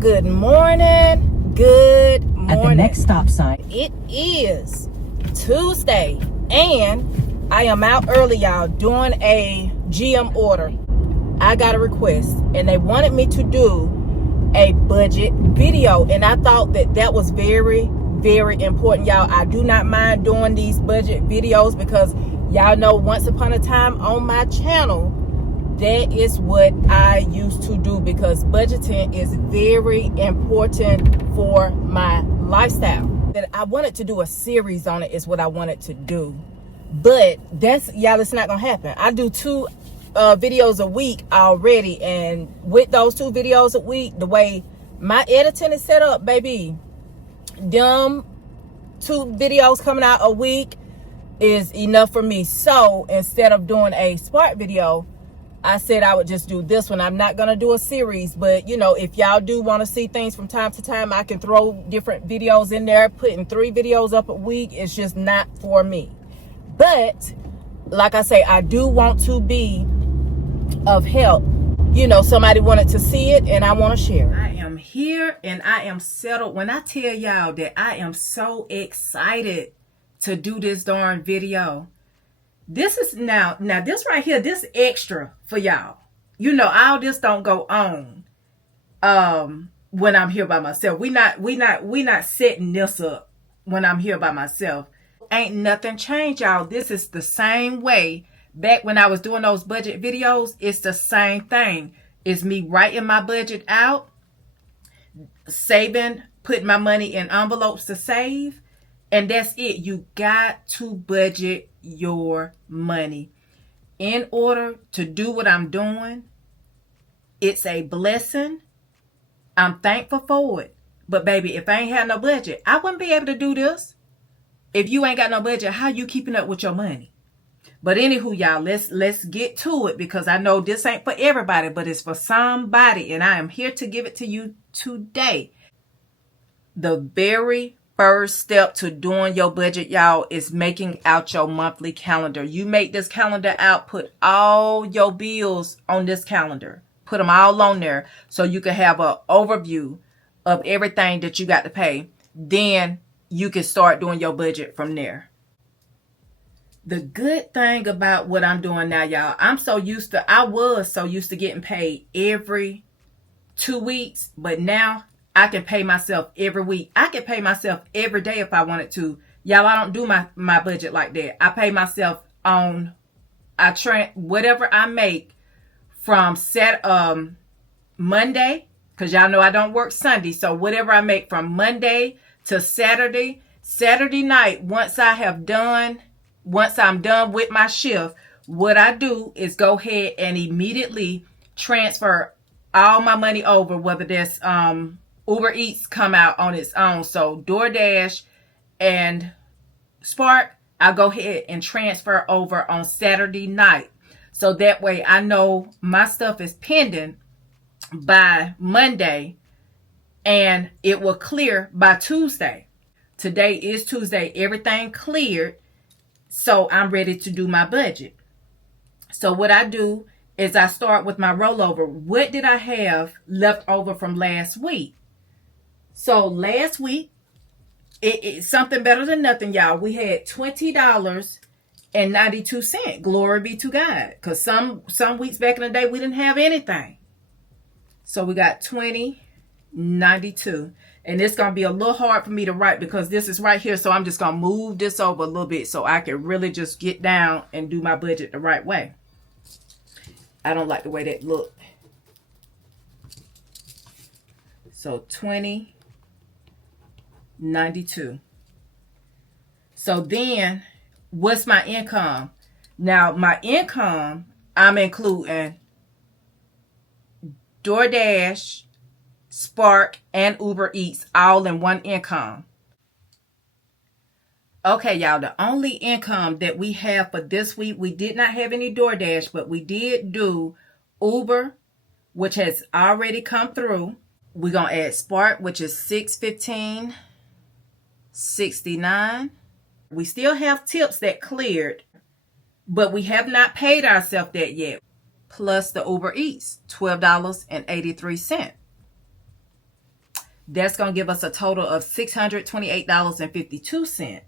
Good morning. Good morning. At the next stop sign. It is Tuesday, and I am out early, y'all, doing a GM order. I got a request, and they wanted me to do a budget video, and I thought that was very, very important, y'all. I do not mind doing these budget videos because y'all know once upon a time on my channel, that is what I used to do because budgeting is very important for my lifestyle. That I wanted to do a series on it is what I wanted to do. But that's, y'all, it's not gonna happen. I do two videos a week already, and with those 2 videos a week, the way my editing is set up, baby, them 2 videos coming out a week is enough for me. So instead of doing a Spark video, I said I would just do this one. I'm not going to do a series, but you know, if y'all do want to see things from time to time, I can throw different videos in there. Putting 3 videos up a week is just not for me. But like I say, I do want to be of help. You know, somebody wanted to see it and I want to share it. I am here and I am settled. When I tell y'all that I am so excited to do this darn video, this is now this right here, this extra for y'all. You know, all this don't go on when I'm here by myself. We not setting this up when I'm here by myself. Ain't nothing changed, y'all. This is the same way back when I was doing those budget videos. It's the same thing. It's me writing my budget out, saving, putting my money in envelopes to save, and that's it. You got to budget your money in order to do what I'm doing. It's a blessing. I'm thankful for it. But baby, if I ain't had no budget, I wouldn't be able to do this. If you ain't got no budget, how you keeping up with your money? But anywho, y'all, let's get to it, because I know this ain't for everybody, but it's for somebody, and I am here to give it to you today. The very first step to doing your budget, y'all, is making out your monthly calendar. You make this calendar out, put all your bills on this calendar, put them all on there so you can have an overview of everything that you got to pay. Then you can start doing your budget from there. The good thing about what I'm doing now, y'all, I was so used to getting paid every 2 weeks, but now I can pay myself every week. I can pay myself every day if I wanted to. Y'all, I don't do my budget like that. I pay myself on whatever I make from Monday, because y'all know I don't work Sunday. So whatever I make from Monday to Saturday night, once I'm done with my shift, what I do is go ahead and immediately transfer all my money over, whether that's Uber Eats come out on its own. So DoorDash and Spark, I go ahead and transfer over on Saturday night. So that way I know my stuff is pending by Monday and it will clear by Tuesday. Today is Tuesday. Everything cleared. So I'm ready to do my budget. So what I do is I start with my rollover. What did I have left over from last week? So last week, it's something better than nothing, y'all. We had $20.92. Glory be to God. Because some weeks back in the day, we didn't have anything. So we got $20.92. And it's going to be a little hard for me to write because this is right here. So I'm just going to move this over a little bit so I can really just get down and do my budget the right way. I don't like the way that looked. So $20.92. So then what's my income? Now my income, I'm including DoorDash, Spark, and Uber Eats all in one income. Okay, y'all, the only income that we have for this week, we did not have any DoorDash, but we did do Uber, which has already come through. We're going to add Spark, which is $6.15.69. We still have tips that cleared, but we have not paid ourselves that yet. Plus the Uber Eats, $12.83. That's going to give us a total of $628.52.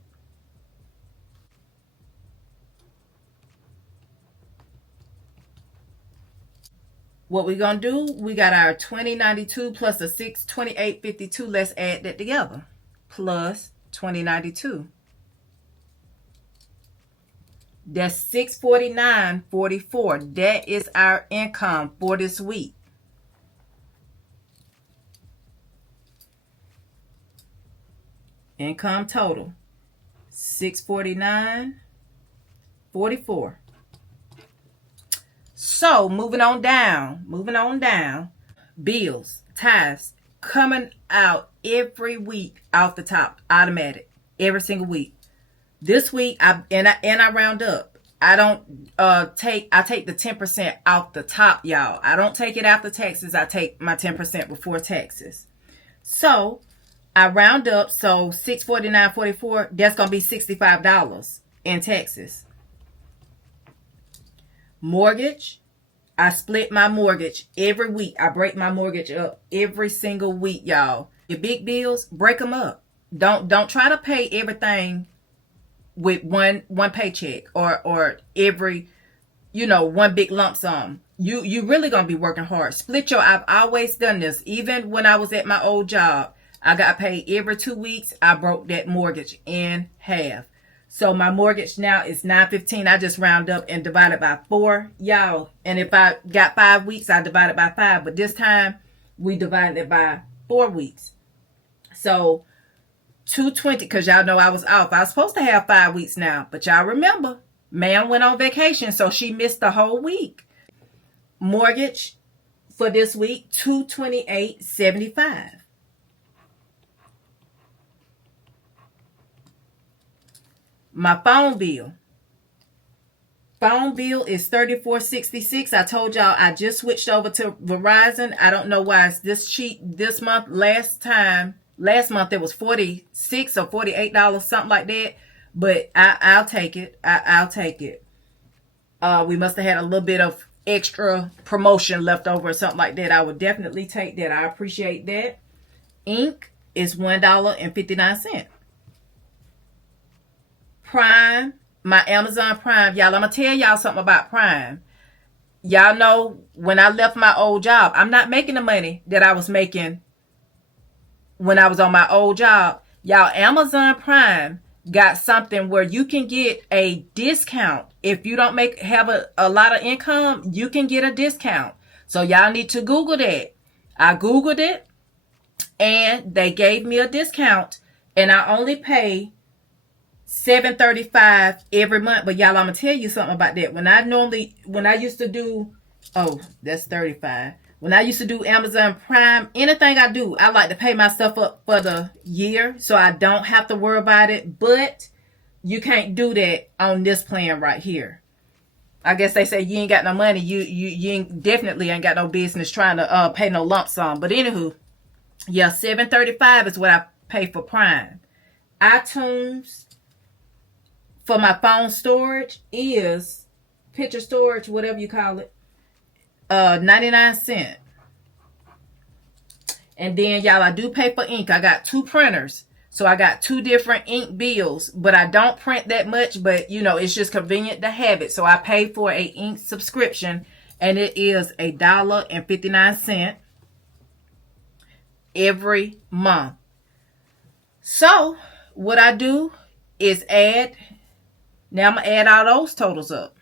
What we're going to do, we got our $20.92 plus the $628.52. Let's add that together. Plus $20.92. That's $649.44. That is our income for this week. Income total, $649.44. So moving on down. Bills, tithes coming out every week off the top, automatic, every single week. This week I round up. I don't take the 10% off the top, y'all. I don't take it after taxes. I take my 10% before taxes. So I round up, so $649.44, that's going to be $65 in taxes. Mortgage, I split my mortgage every week. I break my mortgage up every single week, y'all. Your big bills, break them up. Don't try to pay everything with one paycheck or every, one big lump sum. You really going to be working hard. I've always done this. Even when I was at my old job, I got paid every 2 weeks. I broke that mortgage in half. So my mortgage now is $915. I just round up and divide it by 4, y'all. And if I got 5 weeks, I divide it by 5. But this time we divided it by 4 weeks. So $220, because y'all know I was off. I was supposed to have 5 weeks now, but y'all remember, ma'am went on vacation, so she missed the whole week. Mortgage for this week, $228.75. My phone bill is $34.66. I told y'all I just switched over to Verizon. I don't know why it's this cheap this month. Last month it was $46 or $48, something like that. But I'll take it. I'll take it. We must have had a little bit of extra promotion left over or something like that. I would definitely take that. I appreciate that. Ink is $1.59. Prime, my Amazon Prime. Y'all, I'm going to tell y'all something about Prime. Y'all know when I left my old job, I'm not making the money that I was making when I was on my old job. Y'all, Amazon Prime got something where you can get a discount. If you don't have a lot of income, you can get a discount. So y'all need to Google that. I Googled it and they gave me a discount and I only pay $7.35 every month. But y'all, I'm gonna tell you something about that. When I used to do, that's $35. When I used to do Amazon Prime, anything I do, I like to pay my stuff up for the year so I don't have to worry about it. But you can't do that on this plan right here. I guess they say you ain't got no money. You definitely ain't got no business trying to pay no lump sum. But anywho, yeah, $7.35 is what I pay for Prime. iTunes for my phone storage is picture storage, whatever you call it, 99 cents. And then y'all, I do pay for ink. I got 2 printers, so I got 2 different ink bills, but I don't print that much, but it's just convenient to have it. So I pay for a ink subscription and it is $1.59 every month. So what I do is add. Now I'm going to add all those totals up.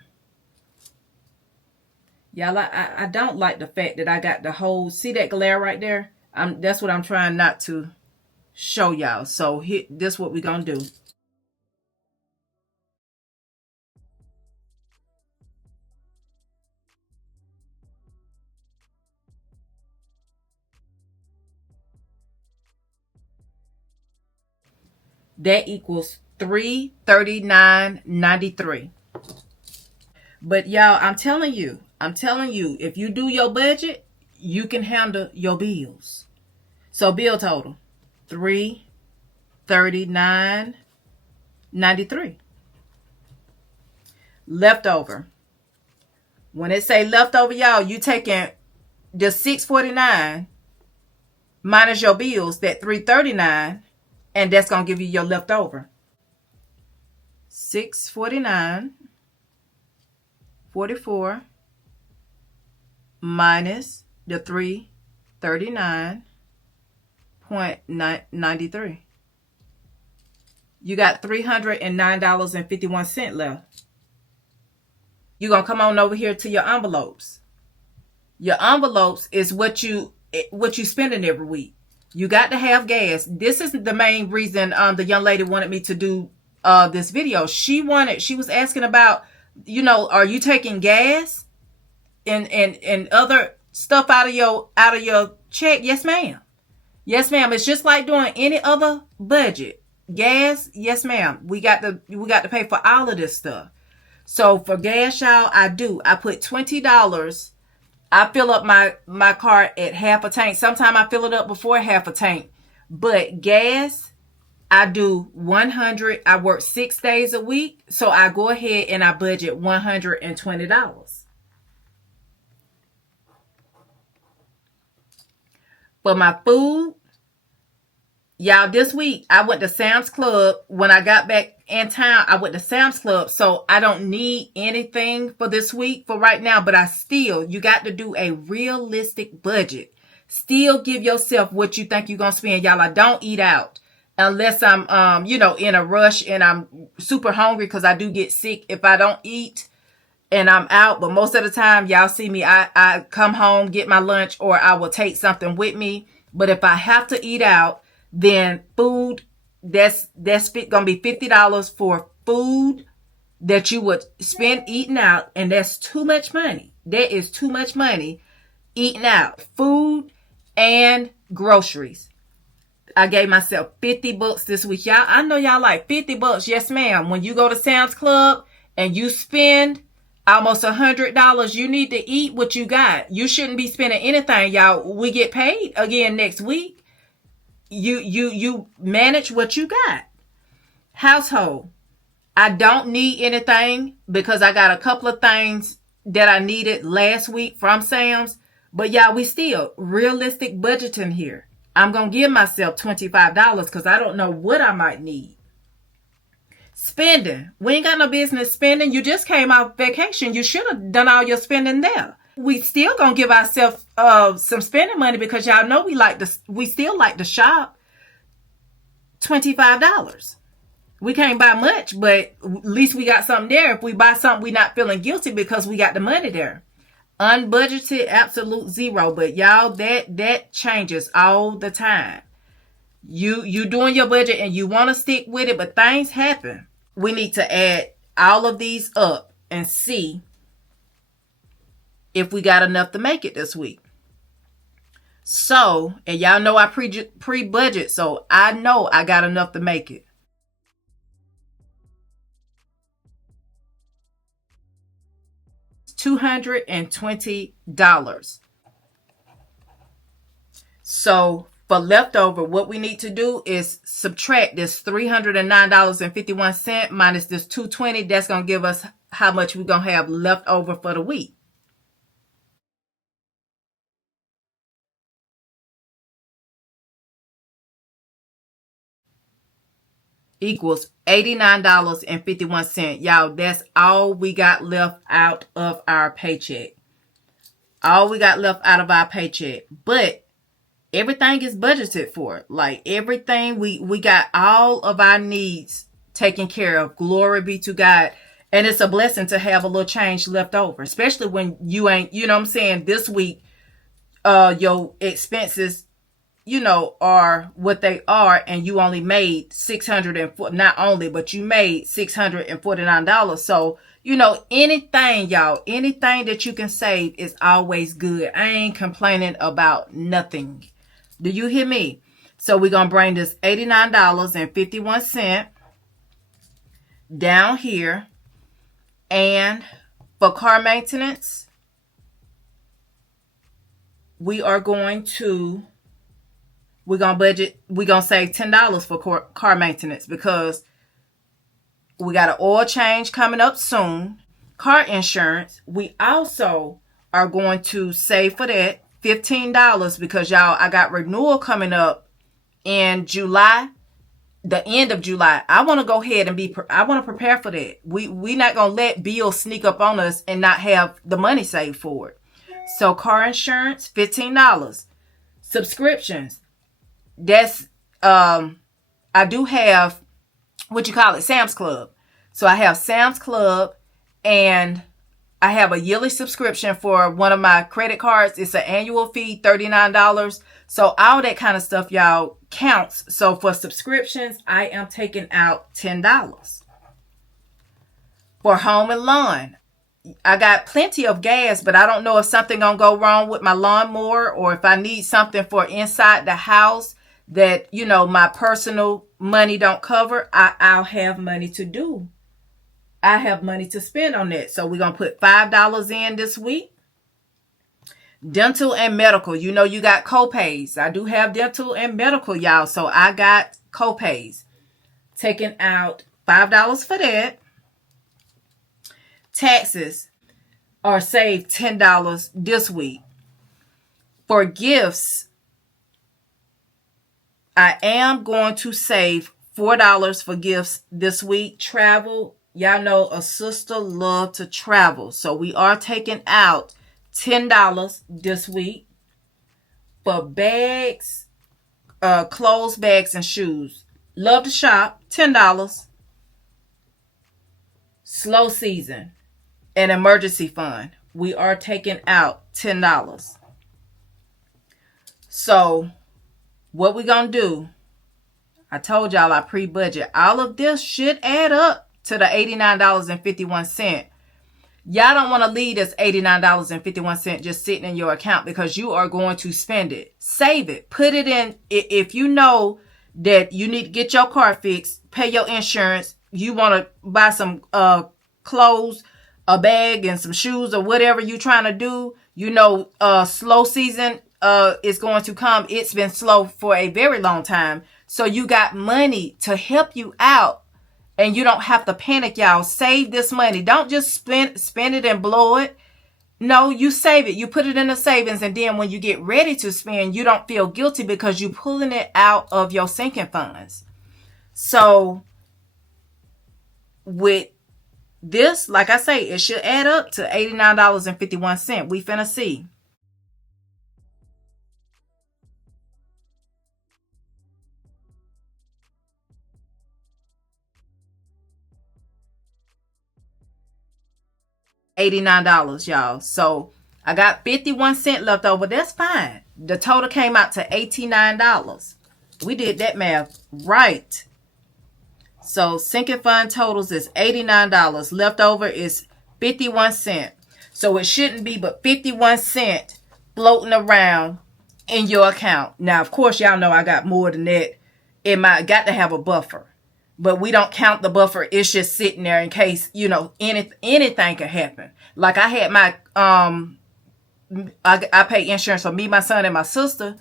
Y'all, I don't like the fact that I got the whole, see that glare right there? That's what I'm trying not to show y'all. So this is what we're going to do. That equals $339.93. But y'all, I'm telling you, if you do your budget, you can handle your bills. So bill total, $339.93. Leftover. When it say leftover, y'all, you taking the $649 minus your bills, that $339, and that's going to give you your leftover. $649.44 minus the $339.93. You got $309.51 left. You're going to come on over here to your envelopes. Your envelopes is what you spending every week. You got to have gas. This is the main reason the young lady wanted me to do this video. She was asking about, are you taking gas and other stuff out of your check? Yes, ma'am. Yes, ma'am. It's just like doing any other budget. Gas, yes, ma'am. We got to pay for all of this stuff. So for gas, y'all, I put $20. I fill up my car at half a tank. Sometimes I fill it up before half a tank. But gas, I do 100. I work 6 days a week. So I go ahead and I budget $120. For my food, y'all, this week I went to Sam's Club. When I got back in town, I went to Sam's Club. So I don't need anything for this week for right now. But you got to do a realistic budget. Still give yourself what you think you're going to spend. Y'all, I don't eat out unless I'm, in a rush and I'm super hungry, because I do get sick if I don't eat and I'm out. But most of the time, y'all see me, I come home, get my lunch, or I will take something with me. But if I have to eat out, then food, that's gonna be $50 for food that you would spend eating out, and that's too much money. That is too much money eating out. Food and groceries. I gave myself $50 this week. Y'all, I know y'all like $50. Yes, ma'am. When you go to Sam's Club and you spend almost $100, you need to eat what you got. You shouldn't be spending anything, y'all. We get paid again next week. You manage what you got. Household. I don't need anything because I got a couple of things that I needed last week from Sam's. But y'all, we still realistic budgeting here. I'm going to give myself $25 because I don't know what I might need. Spending. We ain't got no business spending. You just came off vacation. You should have done all your spending there. We still gonna give ourselves some spending money because y'all know we still like to shop. $25. We can't buy much, but at least we got something there. If we buy something, we not feeling guilty because we got the money there. Unbudgeted, absolute zero. But y'all, that changes all the time. You doing your budget and you want to stick with it, but things happen. We need to add all of these up and see if we got enough to make it this week. So, and y'all know I pre-budget, so I know I got enough to make it. $220. So for leftover, what we need to do is subtract this $309.51 minus this $220. That's going to give us how much we're going to have left over for the week. Equals $89.51. Y'all, that's all we got left out of our paycheck. All we got left out of our paycheck. But everything is budgeted for. Like everything, we got all of our needs taken care of. Glory be to God. And it's a blessing to have a little change left over. Especially when you ain't, you know what I'm saying, this week, your expenses, are what they are, and you only made not only, but you made $649. So, anything, y'all, anything that you can save is always good. I ain't complaining about nothing. Do you hear me? So we're going to bring this $89.51 down here. And for car maintenance, we're going to save $10 for car maintenance because we got an oil change coming up soon. Car insurance, we also are going to save for that. $15 because y'all, I got renewal coming up in July, the end of July. I want to go ahead and I want to prepare for that. We not going to let bills sneak up on us and not have the money saved for it. So car insurance, $15. Subscriptions, that's, I do have, Sam's Club. So I have Sam's Club, and I have a yearly subscription for one of my credit cards. It's an annual fee, $39. So all that kind of stuff, y'all, counts. So for subscriptions, I am taking out $10. For home and lawn, I got plenty of gas, but I don't know if something gonna go wrong with my lawnmower, or if I need something for inside the house that, my personal money don't cover. I'll have money to do. I have money to spend on that. So we're going to put $5 in this week. Dental and medical. You got copays. I do have dental and medical, y'all. So I got copays. Taking out $5 for that. Taxes are saved $10 this week. For gifts, I am going to save $4 for gifts this week. Travel, y'all know a sister love to travel. So we are taking out $10 this week for bags, clothes, bags, and shoes. Love to shop, $10. Slow season, an emergency fund. We are taking out $10. So what we gonna do? I told y'all I pre-budget. All of this should add up to the $89.51. Y'all don't want to leave this $89.51 just sitting in your account, because you are going to spend it. Save it. Put it in. If you know that you need to get your car fixed, pay your insurance, you want to buy some clothes, a bag, and some shoes, or whatever you're trying to do, slow season is going to come. It's been slow for a very long time. So you got money to help you out, and you don't have to panic, y'all. Save this money. Don't just spend it and blow it. No, you save it. You put it in the savings, and then when you get ready to spend, you don't feel guilty because you're pulling it out of your sinking funds. So with this, like I say, it should add up to $89.51. We finna see. $89, y'all. So I got 51 cents left over. That's fine. The total came out to $89. We did that math right. So sinking fund totals is $89. Leftover is 51 cents. So it shouldn't be but 51 cents floating around in your account. Now, of course, y'all know I got more than that. Got to have a buffer. But we don't count the buffer. It's just sitting there in case, anything could happen. Like I had my, I pay insurance for me, my son, and my sister.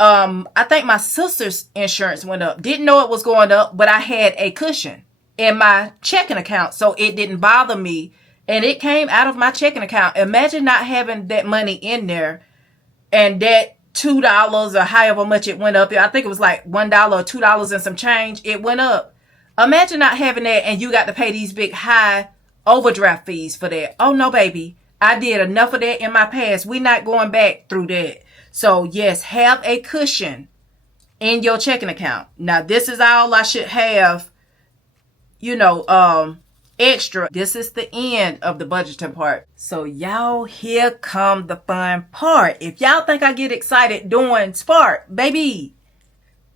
I think my sister's insurance went up. Didn't know it was going up, but I had a cushion in my checking account, so it didn't bother me. And it came out of my checking account. Imagine not having that money in there, and that $2 or however much it went up. I think it was like $1 or $2 and some change. It went up. Imagine not having that, and you got to pay these big high overdraft fees for that. Oh no, baby. I did enough of that in my past. We're not going back through that. So yes, have a cushion in your checking account. Now this is all I should have, extra. This is the end of the budgeting part. So y'all, here come the fun part. If y'all think I get excited doing Spark, baby,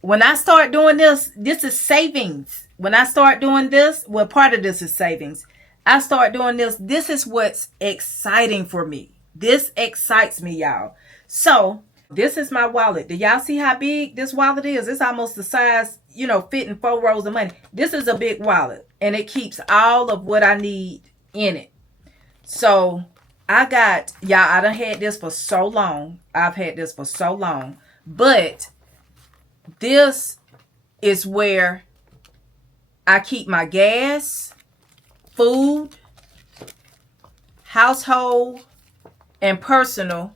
when I start doing this is savings. When I start doing this, well, part of this is savings. I start doing this is what's exciting for me. This excites me, y'all. So this is my wallet. Do y'all see how big this wallet is? It's almost the size, fitting 4 rolls of money. This is a big wallet, and it keeps all of what I need in it. So I done had this for so long. I've had this for so long, but this is where I keep my gas, food, household, and personal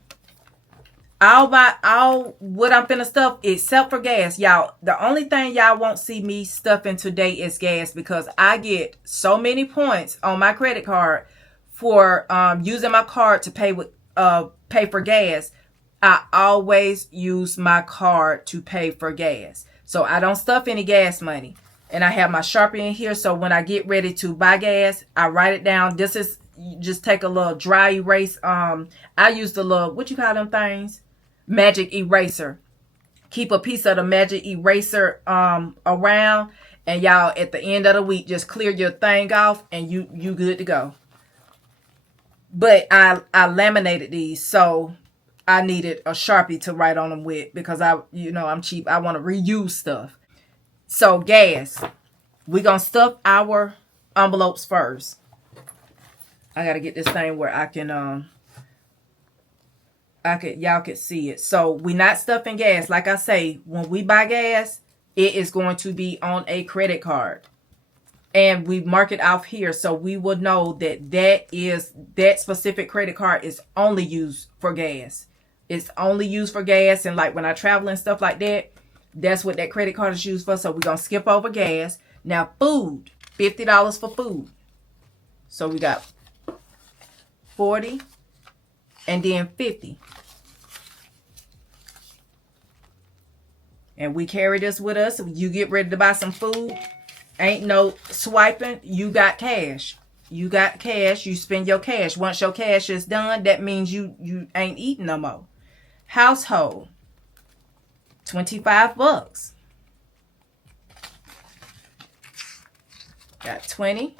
I'll buy all what I'm finna stuff except for gas. Y'all, the only thing y'all won't see me stuffing today is gas, because I get so many points on my credit card for using my card to pay for gas. I always use my card to pay for gas. So I don't stuff any gas money. And I have my Sharpie in here, so when I get ready to buy gas, I write it down. This is, you just take a little dry erase. I use the little, what you call them things? Magic eraser. Keep a piece of the magic eraser around, and y'all at the end of the week just clear your thing off and you good to go. But I laminated these, so I needed a Sharpie to write on them with, because I'm cheap. I want to reuse stuff. So gas, we gonna stuff our envelopes first. I gotta get this thing where y'all could see it. So we not stuffing gas. Like I say, when we buy gas, it is going to be on a credit card, and we mark it off here, so we will know that specific credit card is only used for gas. It's only used for gas, and like when I travel and stuff like that, that's what that credit card is used for. So we're gonna skip over gas. Now food, $50 for food. So we got 40 and then 50. And we carry this with us. If you get ready to buy some food, ain't no swiping. You got cash. You got cash. You spend your cash. Once your cash is done, that means you ain't eating no more. Household, $25. Got 20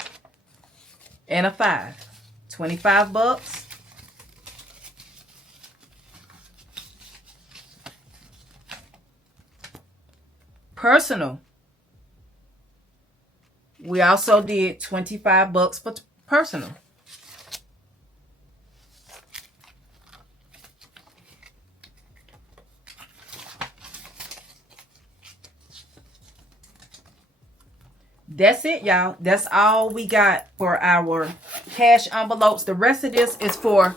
and a 5. $25. Personal, we also did $25 for personal. That's it, y'all. That's all we got for our cash envelopes. The rest of this is for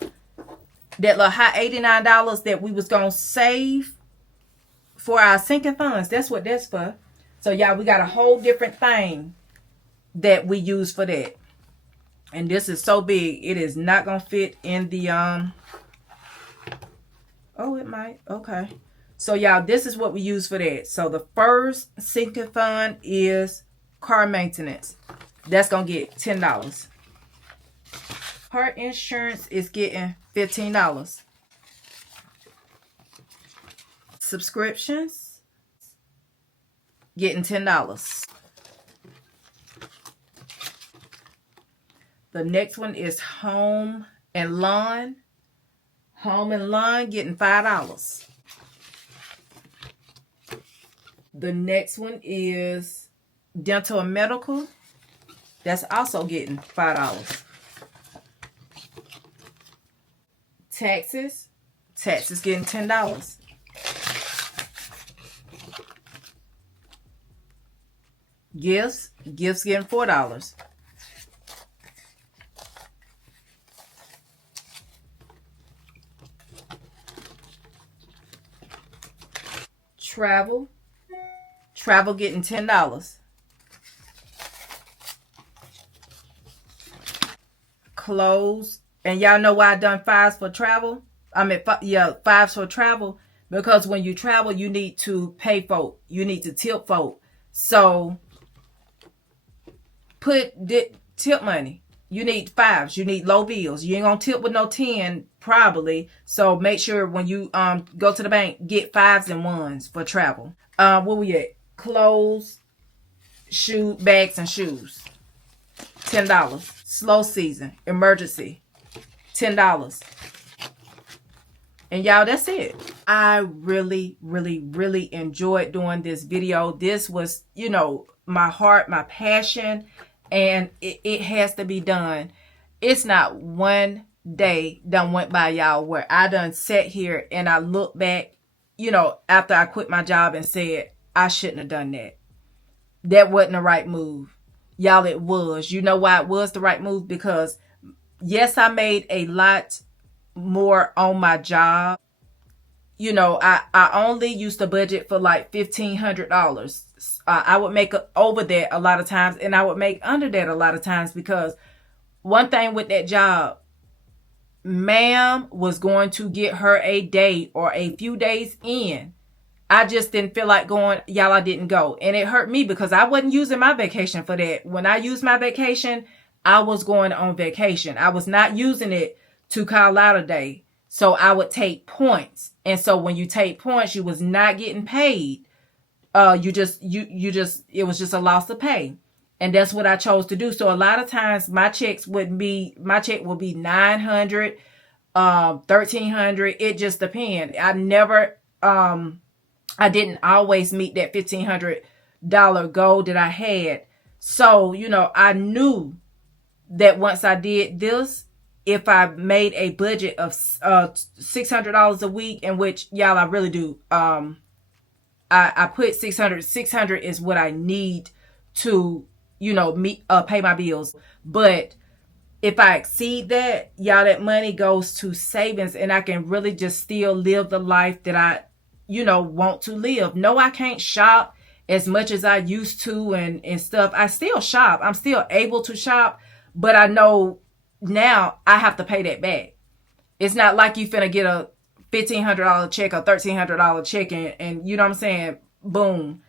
that little high $89 that we was gonna save for our sinking funds. That's what that's for. So y'all, we got a whole different thing that we use for that. And this is so big, it is not gonna fit in the oh, it might. Okay. So y'all, this is what we use for that. So the first sinking fund is car maintenance. That's gonna get $10. Car insurance is getting $15. Subscriptions, getting $10. The next one is home and lawn. Home and lawn getting $5. The next one is dental and medical. That's also getting $5. Taxes getting $10. Gifts getting $4. Travel getting $10. Clothes, and y'all know why I done 5s for travel. I mean, 5s for travel, because when you travel, you need to pay folk. You need to tip folk. So put tip money. You need 5s. You need low bills. You ain't gonna tip with no 10 probably. So make sure when you go to the bank, get 5s and 1s for travel. Where we at? Clothes, shoe bags, and shoes. $10. Slow season, emergency, $10. And y'all, that's it. I really, really, really enjoyed doing this video. This was, my heart, my passion, and it has to be done. It's not one day done went by, y'all, where I done sat here and I look back, after I quit my job and said, I shouldn't have done that. That wasn't the right move. Y'all, it was. You know why it was the right move? Because yes, I made a lot more on my job. you know, I only used to budget for like $1,500. I would make over that a lot of times, and I would make under that a lot of times, because one thing with that job, ma'am was going to get her a day or a few days in. I just didn't feel like going. Y'all, I didn't go. And it hurt me because I wasn't using my vacation for that. When I used my vacation, I was going on vacation. I was not using it to call out a day. So I would take points. And so when you take points, you was not getting paid. It was just a loss of pay. And that's what I chose to do. So a lot of times my check would be $900, $1,300. It just depends. I didn't always meet that $1,500 goal that I had. So, you know, I knew that once I did this, if I made a budget of $600 a week, in which, y'all, I really do. I put 600. 600 is what I need to, you know, pay my bills. But if I exceed that, y'all, that money goes to savings, and I can really just still live the life that I, you know, want to live. No, I can't shop as much as I used to and stuff. I still shop. I'm still able to shop, but I know now I have to pay that back. It's not like you finna get a $1,500 check or $1,300 check and you know what I'm saying? Boom.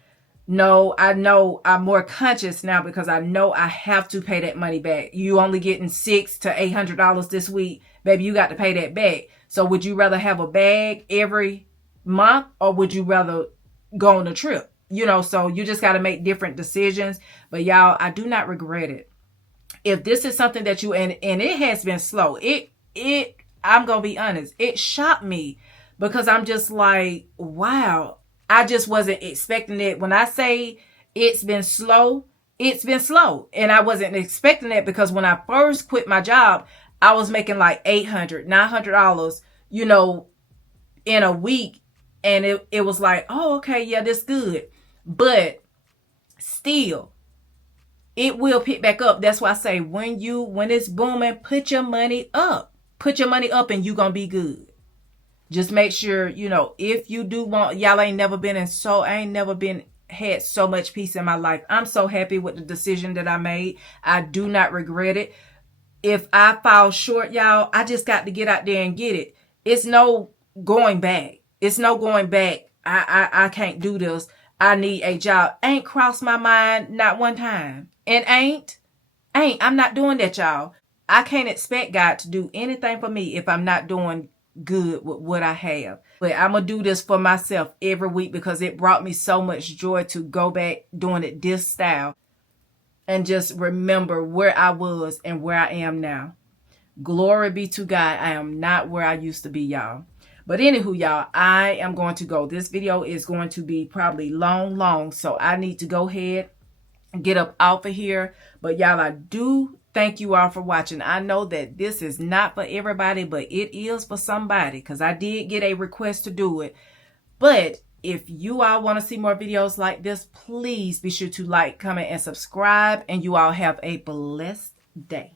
No, I know I'm more conscious now because I know I have to pay that money back. You only getting $600 to $800 this week. Baby, you got to pay that back. So would you rather have a bag every month, or would you rather go on a trip? You know, so you just got to make different decisions. But y'all, I do not regret it. If this is something that you, and it has been slow, I'm going to be honest, it shocked me because I'm just like, wow, I just wasn't expecting it. When I say it's been slow, it's been slow. And I wasn't expecting it because when I first quit my job, I was making like $800, $900, you know, in a week. And it was like, oh, okay, yeah, that's good. But still, it will pick back up. That's why I say when it's booming, put your money up. Put your money up and you're going to be good. Just make sure, you know, if you do want, y'all, I ain't never had so much peace in my life. I'm so happy with the decision that I made. I do not regret it. If I fall short, y'all, I just got to get out there and get it. It's no going back. It's no going back. I can't do this. I need a job. Ain't crossed my mind not one time. And I'm not doing that, y'all. I can't expect God to do anything for me if I'm not doing good with what I have. But I'm going to do this for myself every week because it brought me so much joy to go back doing it this style and just remember where I was and where I am now. Glory be to God. I am not where I used to be, y'all. But anywho, y'all, I am going to go. This video is going to be probably long. So I need to go ahead and get up off of here. But y'all, I do thank you all for watching. I know that this is not for everybody, but it is for somebody because I did get a request to do it. But if you all want to see more videos like this, please be sure to like, comment, and subscribe. And you all have a blessed day.